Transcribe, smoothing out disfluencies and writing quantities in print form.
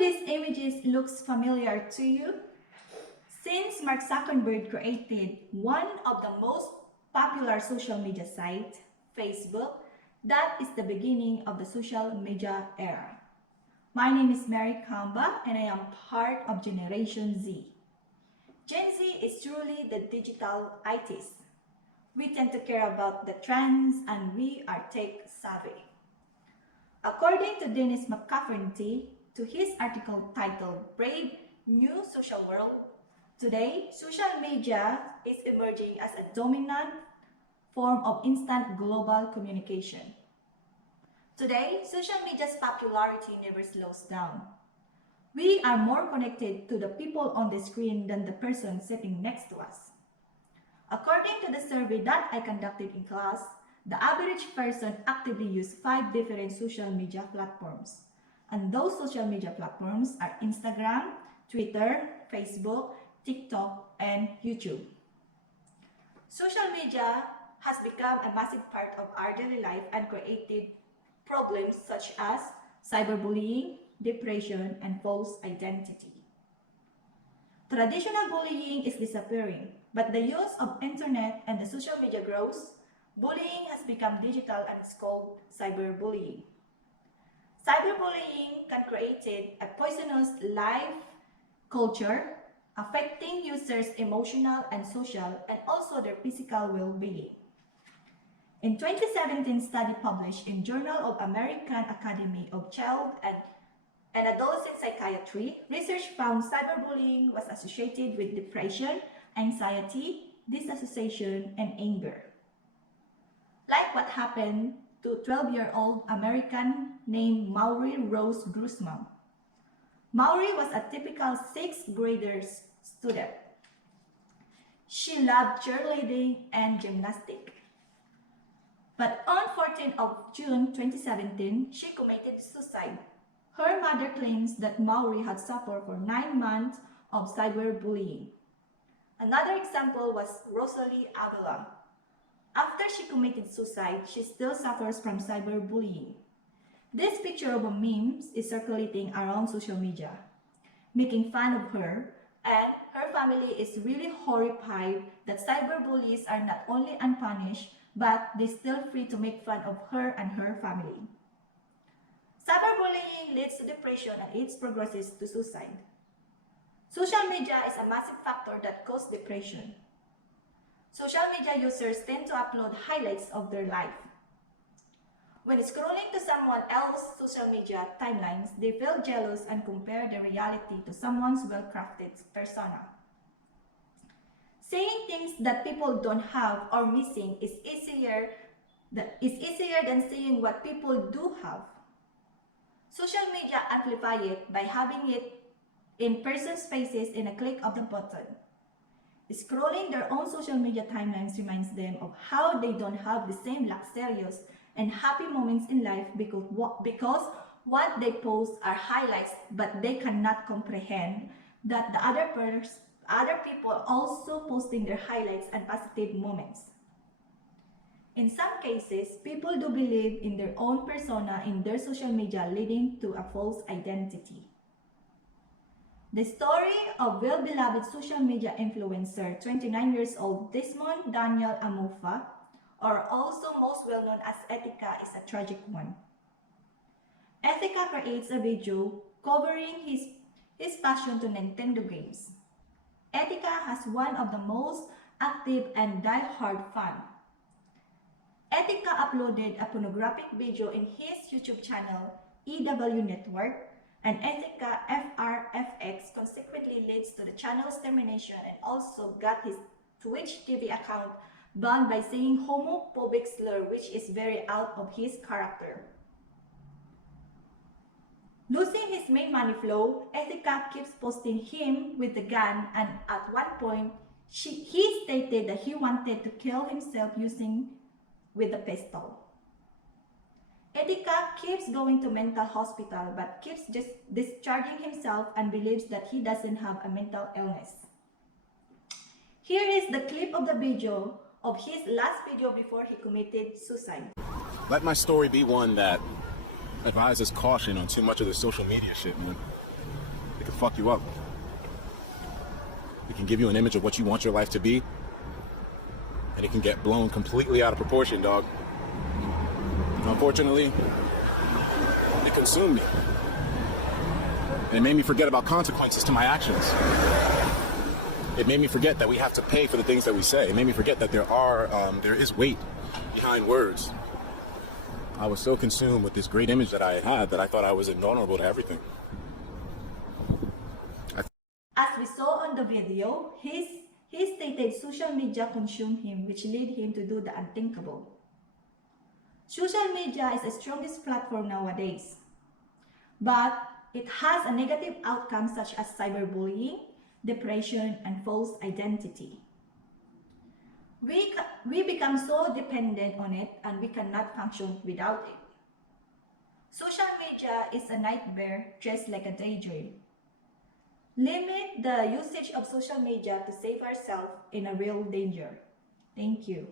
these images looks familiar to you? Since Mark Zuckerberg created one of the most popular social media sites, Facebook, that is the beginning of the social media era. My name is Mary Kamba and I am part of Generation Z. Gen Z is truly the digital ITs. We tend to care about the trends and we are tech savvy. According to Dennis McCafferty, to his article titled Brave New Social World, today social media is emerging as a dominant form of instant global communication. Today, social media's popularity never slows down. We are more connected to the people on the screen than the person sitting next to us. According to the survey that I conducted in class, the average person actively uses 5 different social media platforms. And those social media platforms are Instagram, Twitter, Facebook, TikTok, and YouTube. Social media has become a massive part of our daily life and created problems such as cyberbullying, depression, and false identity. Traditional bullying is disappearing, but the use of internet and the social media grows. Bullying has become digital and it's called cyberbullying. Cyberbullying can create a poisonous life culture, affecting users' emotional and social and also their physical well-being. In 2017 study published in Journal of American Academy of Child and Adolescent Psychiatry, research found cyberbullying was associated with depression, anxiety, disassociation, and anger. Like what happened to 12-year-old American named Maury Rose Guzman. Maury was a typical 6th grader student. She loved cheerleading and gymnastics. But on 14th of June 2017, she committed suicide. Her mother claims that Maury had suffered for 9 months of cyberbullying. Another example was Rosalie Avila. After she committed suicide, she still suffers from cyberbullying. This picture of a meme is circulating around social media, making fun of her, and her family is really horrified that cyberbullies are not only unpunished, but they're still free to make fun of her and her family. Cyberbullying leads to depression and it progresses to suicide. Social media is a massive factor that causes depression. Social media users tend to upload highlights of their life. When scrolling to someone else's social media timelines, they feel jealous and compare their reality to someone's well-crafted persona. Saying things that people don't have or missing is easier than saying what people do have. Social media amplify it by having it in person's faces in a click of the button. Scrolling their own social media timelines reminds them of how they don't have the same luxurious and happy moments in life because what they post are highlights, but they cannot comprehend that the other people also posting their highlights and positive moments. In some cases, people do believe in their own persona in their social media, leading to a false identity. The story of well-beloved social media influencer, 29 years old Desmond Daniel Amofa, or also most well-known as Etika, is a tragic one. Etika creates a video covering his passion to Nintendo games. Etika has one of the most active and die-hard fans. Etika uploaded a pornographic video in his YouTube channel, EW Network, and Etika FRFX consequently leads to the channel's termination and also got his Twitch TV account banned by saying homophobic slur, which is very out of his character. Losing his main money flow, Etika keeps posting him with the gun, and at one point, he stated that he wanted to kill himself using with a pistol. Etika keeps going to mental hospital but keeps just discharging himself and believes that he doesn't have a mental illness. Here is the clip of the video of his last video before he committed suicide. Let my story be one that advises caution on too much of the social media shit, man. fuck you up. It can give you an image of what you want your life to be, and it can get blown completely out of proportion, dog. Unfortunately, it consumed me. And it made me forget about consequences to my actions. It made me forget that we have to pay for the things that we say. It made me forget that there is weight behind words. I was so consumed with this great image that I had that I thought I was invulnerable to everything. As we saw on the video, he stated social media consumed him, which led him to do the unthinkable. Social media is the strongest platform nowadays, but it has a negative outcome such as cyberbullying, depression, and false identity. We become so dependent on it and we cannot function without it. Social media is a nightmare just like a daydream. Limit the usage of social media to save ourselves in a real danger. Thank you.